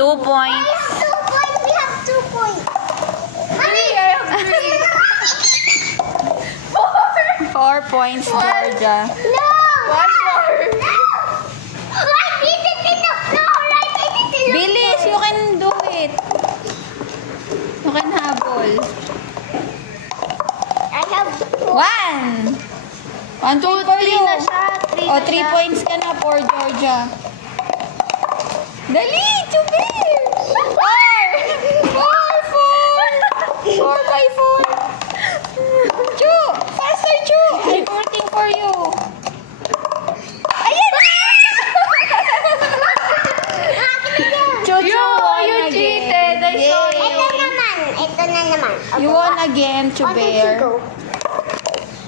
2 points. I have 2 points. We have 2 points. Mommy, I have 3. 4. 4 points, Georgia. No. 1 more. No. I did it in the floor. I did it in the Bilis, you can do it. You can habol. I have 1. 1 point for 3 you. na siya. 3 O, na 3 siya. points ka na for Georgia. Dali, Chubir! 4! 4! 4 by 4! Chu! Faster, Chu! I'm rooting for you. Ayan! Chu, Chu won You again. cheated. I saw Yay. you. Ito naman. Ito na naman. You won again, Oh, there you Chubir. go.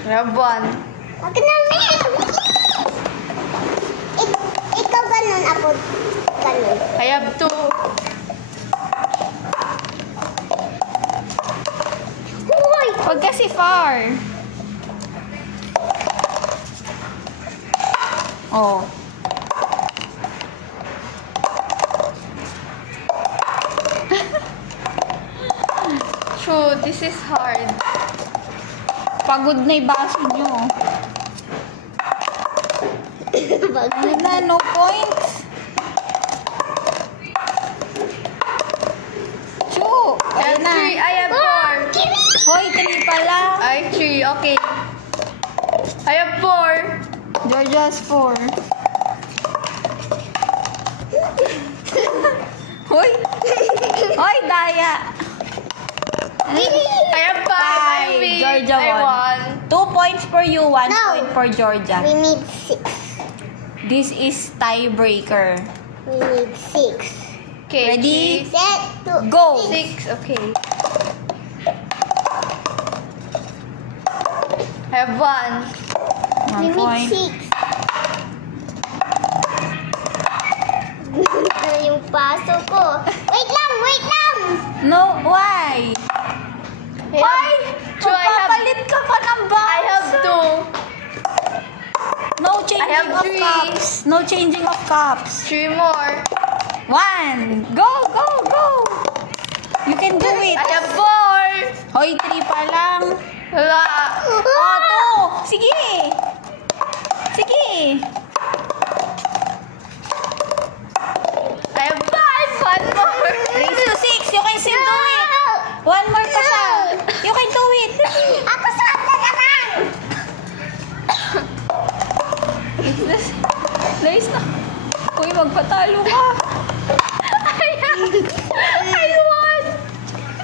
I have 1. Wag na, Mel. Ikaw ganun, ako ganun. I have 2. Hoy! Huwag kasi far. Oh. True, this is hard. Pagod na yung baso nyo. Ano na, no points. Chu! I Ayun have na. 3. I have 4. Hoy, 3 pala. I have 3. Okay. I have 4. Georgia's 4. Hoy! Hoy, daya! I have 5. I win. Georgia I won. won. 2 points for you, 1 No. point for Georgia. We need 6. This is tiebreaker. We need 6. Okay. Ready? Set, 2, Go! 6. Okay. I have 1. We 1 need point. 6. Ito yung paso ko. Wait lang, wait lang! No, why? Why? So I have- Magpapalit ka pa ng baso. I have 2. No changing I have of 3. cups. No changing of cups. 3 more. 1. Go, go, go. You can do it. I have 4. Hoy, 3 pa lang. Wala. Oh, 2. Sige. Sige. I have 5. 1 more. Raise to 6. You can still do it. 1 more pa siya. You can do it. Ako sa atin naman! Nice na. Uy, magpatalo ka. I won.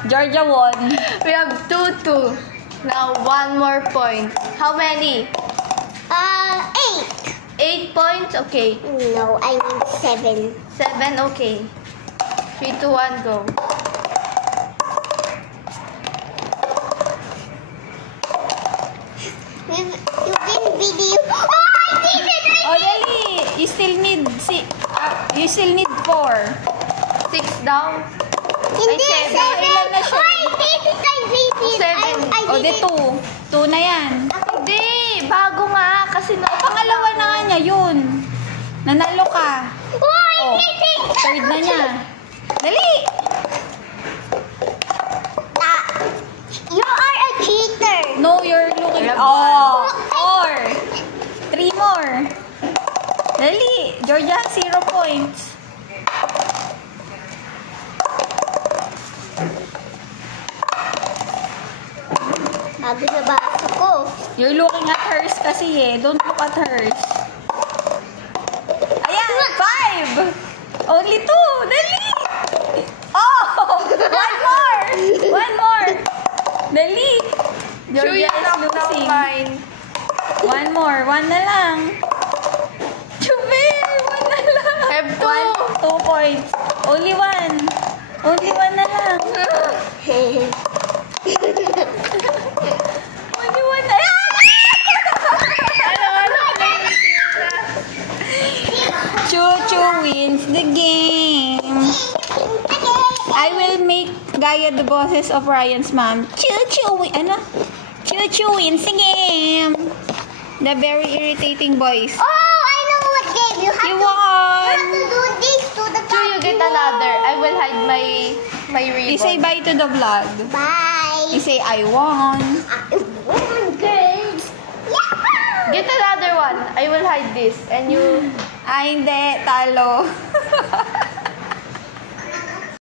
Georgia won. We have 2-2. Now 1 more point. How many? 8. 8 points? Okay. No, I need 7. 7? Okay. 3, 2, 1, go. You can video. Oh, I did it! Oh, dali. You still need 4. 6 down. Hindi, Ay, 7. ilan na siya? Oh, I did it! I did it! 7. I O, did di it. 2. 2 na yan. Hindi. Bago nga. Kasi Pangalawa na nga niya, yun. Nanalo ka. Oh, I Oh, did it! third na niya. Dali! You are a cheater. No, you're looking. Alam Oh, 4. 3 more. Dali. Georgia, 0 points. Bago sa baso ko. You're looking at hers kasi eh. Don't look at hers. Ayan, 5. Only 2. Dali. Oh, 1 more. 1 more. Dali. Georgia is losing. mine. 1 more. 1 na lang. Chubir, 1 na lang. I have 2. 2 points. Only 1. Only 1 na lang. Only 1 na lang. Chuchu wins the game. I will make Gaia the bosses of Ryan's mom. Chuchu ano? Chuchu wins the game. The very irritating boys. Oh, I know what game. You have You to won. do this to the So you get another. I hide my ribbon. You say bye to the vlog. Bye. You say I won. I won, girls. Yeah. Get another one. I will hide this. And you... Ay, hindi. Talo.